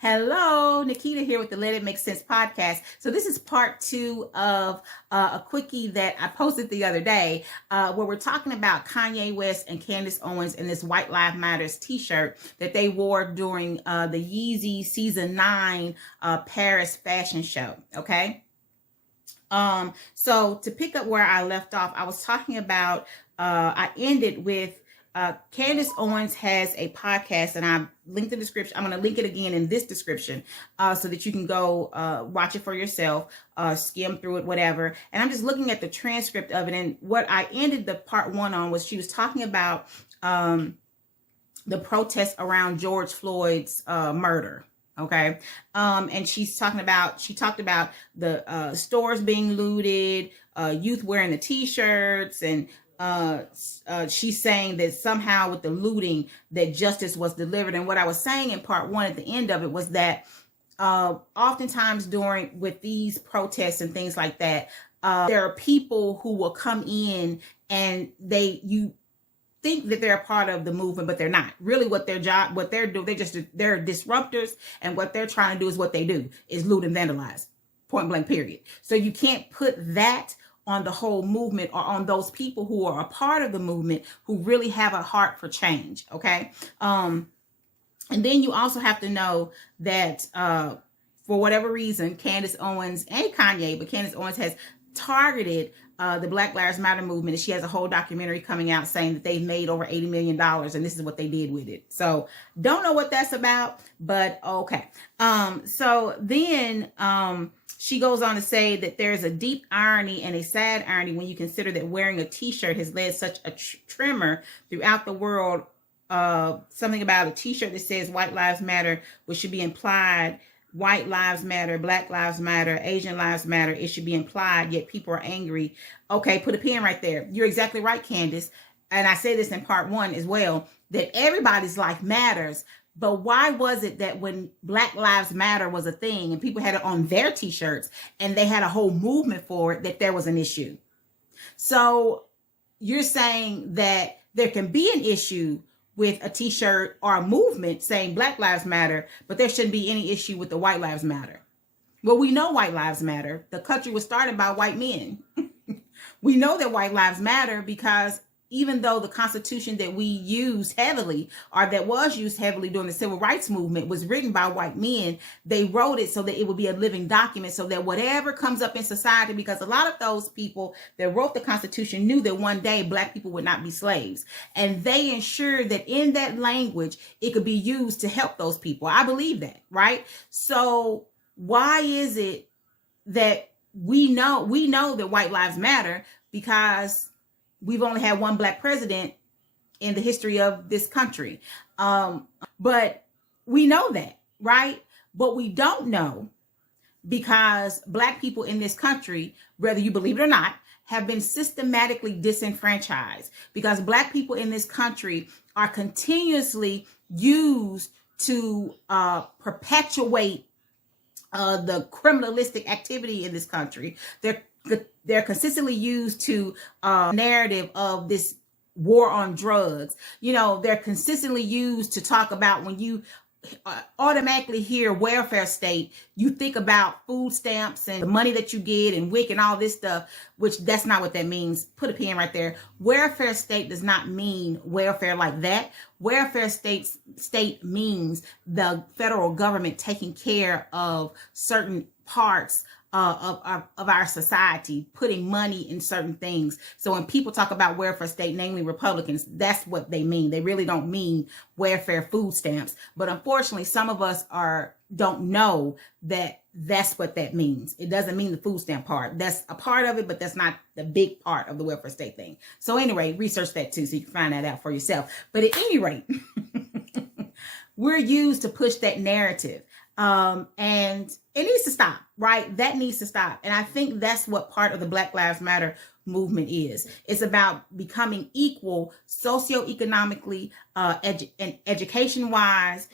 Hello, Nikita here with the Let It Make Sense podcast. So this is part 2 of a quickie that I posted the other day where we're talking about Kanye West and Candace Owens in this White Lives Matters t-shirt that they wore during the Yeezy Season 9 Paris fashion show, okay? So to pick up where I left off, I was talking about, I ended with Candace Owens has a podcast, and I linked the description. I'm going to link it again in this description so that you can go watch it for yourself, skim through it, whatever. And I'm just looking at the transcript of it. And what I ended the part 1 on was she was talking about the protests around George Floyd's murder. Okay. And she talked about the stores being looted, youth wearing the t-shirts, and she's saying that somehow with the looting that justice was delivered. And what I was saying in part 1 at the end of it was that oftentimes with these protests and things like that, there are people who will come in and you think that they're a part of the movement, but they're not. Really what they're doing, they're disruptors, and what they're trying to do is what they do is loot and vandalize, point blank period. So you can't put that on the whole movement or on those people who are a part of the movement who really have a heart for change. Okay. And then you also have to know that for whatever reason, Candace Owens and Kanye, but Candace Owens has targeted the Black Lives Matter movement, and she has a whole documentary coming out saying that they've made over $80 million, and this is what they did with it. So don't know what that's about, but okay. So then she goes on to say that there is a deep irony and a sad irony when you consider that wearing a t-shirt has led such a tremor throughout the world. Something about a t-shirt that says White Lives Matter, which should be implied White Lives Matter, Black Lives Matter, Asian Lives Matter. It should be implied, yet people are angry. Okay, put a pin right there. You're exactly right, Candace. And I say this in part 1 as well, that everybody's life matters. But why was it that when Black Lives Matter was a thing and people had it on their t-shirts and they had a whole movement for it, that there was an issue? So you're saying that there can be an issue with a t-shirt or a movement saying Black Lives Matter, but there shouldn't be any issue with the White Lives Matter. Well, we know White Lives Matter. The country was started by white men. We know that White Lives Matter because even though the Constitution that we use heavily, or that was used heavily during the Civil Rights Movement, was written by white men, they wrote it so that it would be a living document, so that whatever comes up in society, because a lot of those people that wrote the Constitution knew that one day Black people would not be slaves. And they ensured that in that language, it could be used to help those people. I believe that, right? So why is it that we know that White Lives Matter? Because we've only had one Black president in the history of this country. But we know that, right? But we don't know because Black people in this country, whether you believe it or not, have been systematically disenfranchised, because Black people in this country are continuously used to perpetuate the criminalistic activity in this country. They're consistently used to narrative of this war on drugs. You know, they're consistently used to talk about, when you automatically hear welfare state, you think about food stamps and the money that you get and WIC and all this stuff, which that's not what that means. Put a pin right there. Welfare state does not mean welfare like that. Welfare state means the federal government taking care of certain parts of our society, putting money in certain things. So when people talk about welfare state, namely Republicans, that's what they mean. They really don't mean welfare food stamps. But unfortunately, some of us don't know that that's what that means. It doesn't mean the food stamp part. That's a part of it, but that's not the big part of the welfare state thing. So anyway, research that too, so you can find that out for yourself. But at any rate, we're used to push that narrative. And it needs to stop, right? That needs to stop. And I think that's what part of the Black Lives Matter movement is. It's about becoming equal socioeconomically, and education-wise,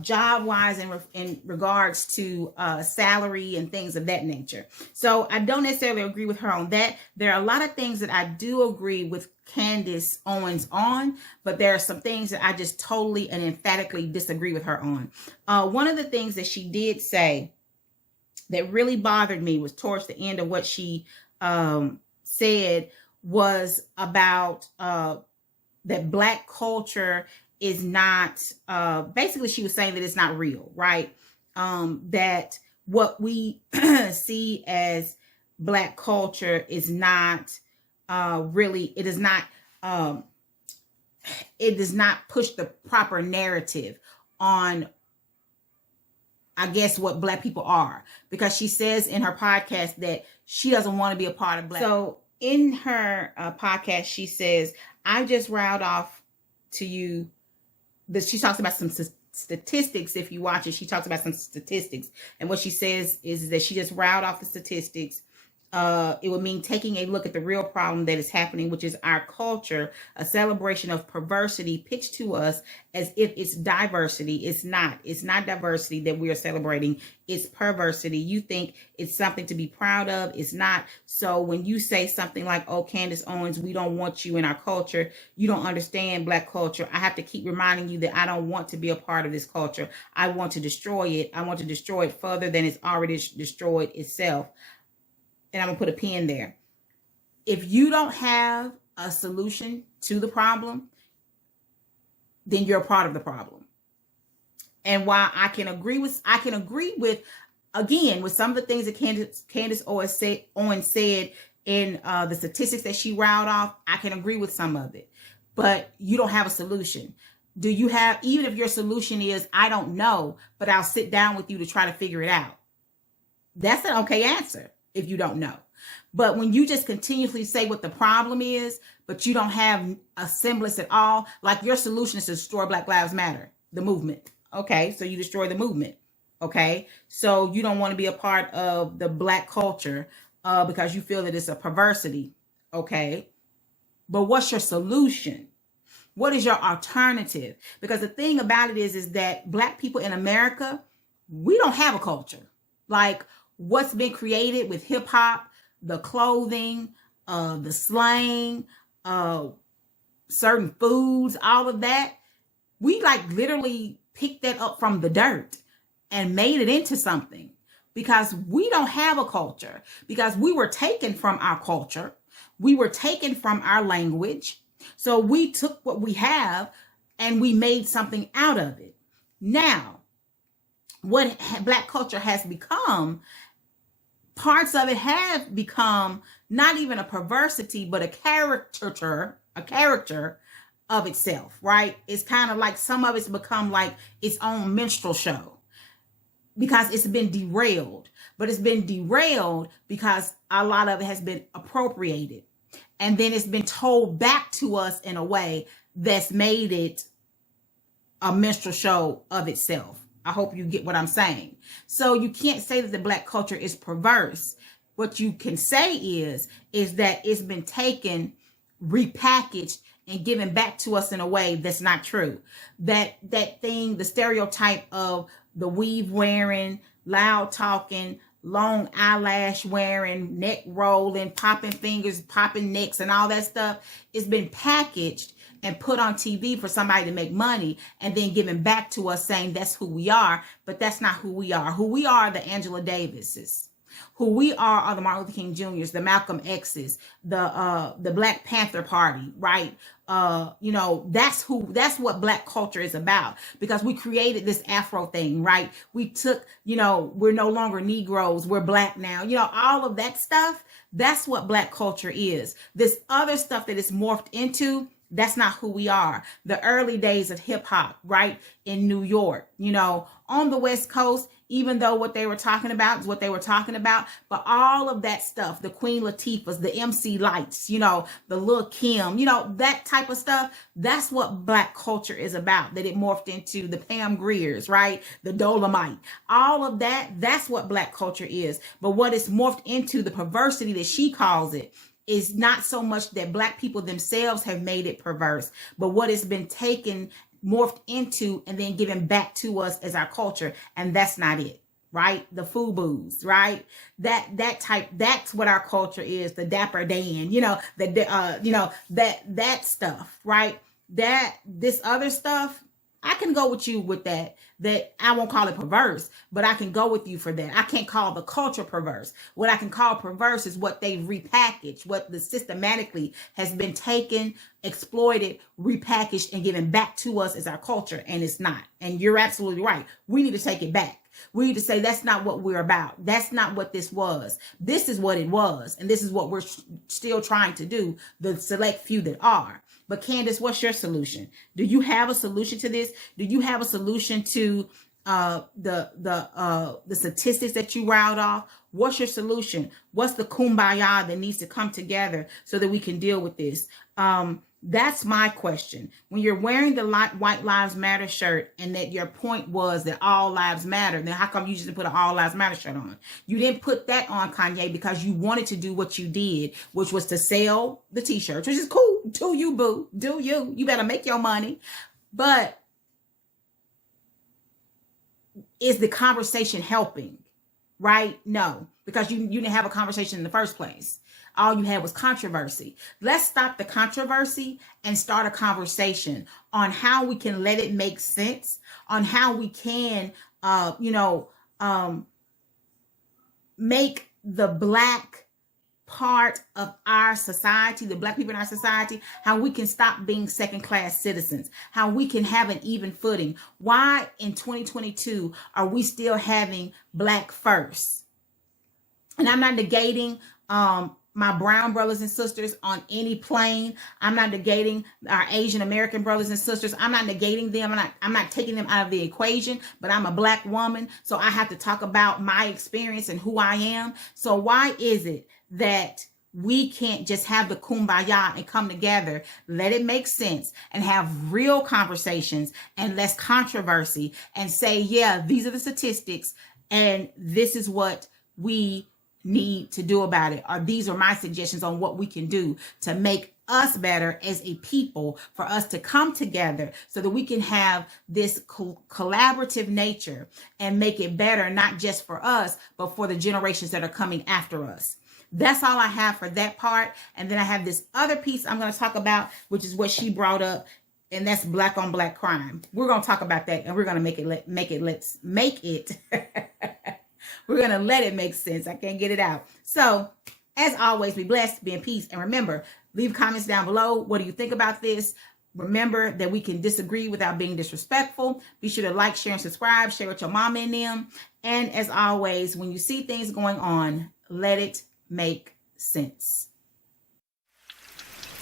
job wise in regards to salary and things of that nature. So I don't necessarily agree with her on that. There are a lot of things that I do agree with Candace Owens on, but there are some things that I just totally and emphatically disagree with her on. One of the things that she did say that really bothered me was towards the end of what she said was about that Black culture is not, basically she was saying that it's not real, right? That what we see as Black culture is not really, it does not push the proper narrative on, I guess, what Black people are, because she says in her podcast that she doesn't want to be a part of Black. So in her podcast, she says, I just riled off to you that she talks about some statistics. If you watch it, she talks about some statistics. And what she says is that she just riled off the statistics. It would mean taking a look at the real problem that is happening, which is our culture, a celebration of perversity pitched to us as if it's diversity. It's not. It's not diversity that we are celebrating. It's perversity. You think it's something to be proud of. It's not. So when you say something like, oh, Candace Owens, we don't want you in our culture, you don't understand Black culture. I have to keep reminding you that I don't want to be a part of this culture. I want to destroy it. I want to destroy it further than it's already destroyed itself. And I'm going to put a pin there. If you don't have a solution to the problem, then you're a part of the problem. And while I can agree with, again, with some of the things that Candace Owens said in the statistics that she riled off, I can agree with some of it. But you don't have a solution. Do you have, even if your solution is, I don't know, but I'll sit down with you to try to figure it out. That's an okay answer. If you don't know. But when you just continuously say what the problem is, but you don't have a semblance at all, like your solution is to destroy Black Lives Matter, the movement. Okay, so you destroy the movement. Okay, so you don't want to be a part of the Black culture because you feel that it's a perversity. Okay, but what's your solution? What is your alternative? Because the thing about it is that Black people in America, we don't have a culture. Like, what's been created with hip hop, the clothing, the slang, certain foods, all of that. We like literally picked that up from the dirt and made it into something because we don't have a culture, because we were taken from our culture. We were taken from our language. So we took what we have and we made something out of it. Now, what Black culture has become, parts of it have become not even a perversity, but a caricature of itself, right? It's kind of like some of it's become like its own minstrel show because it's been derailed. But it's been derailed because a lot of it has been appropriated. And then it's been told back to us in a way that's made it a minstrel show of itself. I hope you get what I'm saying. So you can't say that the Black culture is perverse. What you can say is that it's been taken, repackaged, and given back to us in a way that's not true. That thing, the stereotype of the weave wearing, loud talking, long eyelash wearing, neck rolling, popping fingers, popping necks, and all that stuff, it's been packaged and put on TV for somebody to make money and then given back to us saying that's who we are, but that's not who we are. Who we are the Angela Davises. Who we are the Martin Luther King Jr.'s, the Malcolm X's, the Black Panther Party, right? That's what Black culture is about, because we created this Afro thing, right? We took, we're no longer Negroes, we're Black now, all of that stuff. That's what Black culture is. This other stuff that it's morphed into, that's not who we are. The early days of hip hop, right? In New York, on the West Coast, even though what they were talking about is what they were talking about, but all of that stuff, the Queen Latifahs, the MC Lights, the Lil' Kim, that type of stuff, that's what Black culture is about, that it morphed into the Pam Greers, right? The Dolomite, all of that, that's what Black culture is. But what it's morphed into, the perversity that she calls it, is not so much that Black people themselves have made it perverse, but what has been taken morphed into and then given back to us as our culture. And that's not it, right? The FUBUs, right? That type, that's what our culture is. The Dapper Dan, that stuff, right? This other stuff, I can go with you with that I won't call it perverse, but I can go with you for that. I can't call the culture perverse. What I can call perverse is what they've repackaged, what the systematically has been taken, exploited, repackaged, and given back to us as our culture, and it's not. And you're absolutely right. We need to take it back. We need to say that's not what we're about. That's not what this was. This is what it was, and this is what we're still trying to do, the select few that are. But Candace, what's your solution? Do you have a solution to this? Do you have a solution to the statistics that you riled off? What's your solution? What's the kumbaya that needs to come together so that we can deal with this? That's my question. When you're wearing the White Lives Matter shirt and that your point was that all lives matter, then how come you just put an all lives matter shirt on? You didn't put that on, Kanye, because you wanted to do what you did, which was to sell the t-shirts, which is cool. Do you, boo. Do you. You better make your money. But is the conversation helping? Right? No, because you didn't have a conversation in the first place. All you had was controversy. Let's stop the controversy and start a conversation on how we can let it make sense, on how we can, make the Black part of our society, the Black people in our society, how we can stop being second-class citizens, how we can have an even footing. Why in 2022 are we still having Black first? And I'm not negating my brown brothers and sisters on any plane. I'm not negating our Asian American brothers and sisters. I'm not negating them. I'm not taking them out of the equation, but I'm a Black woman. So I have to talk about my experience and who I am. So why is it that we can't just have the kumbaya and come together, let it make sense, and have real conversations and less controversy, and say, yeah, these are the statistics and this is what we need to do about it, or these are my suggestions on what we can do to make us better as a people, for us to come together so that we can have this collaborative nature and make it better, not just for us, but for the generations that are coming after us. That's all I have for that part. And then I have this other piece I'm going to talk about, which is what she brought up, and that's Black on Black crime. We're going to talk about that, and we're going to make it we're going to let it make sense. I can't get it out. So, as always, be blessed, be in peace. And remember, leave comments down below. What do you think about this? Remember that we can disagree without being disrespectful. Be sure to like, share, and subscribe. Share with your mama and them. And as always, when you see things going on, let it make sense.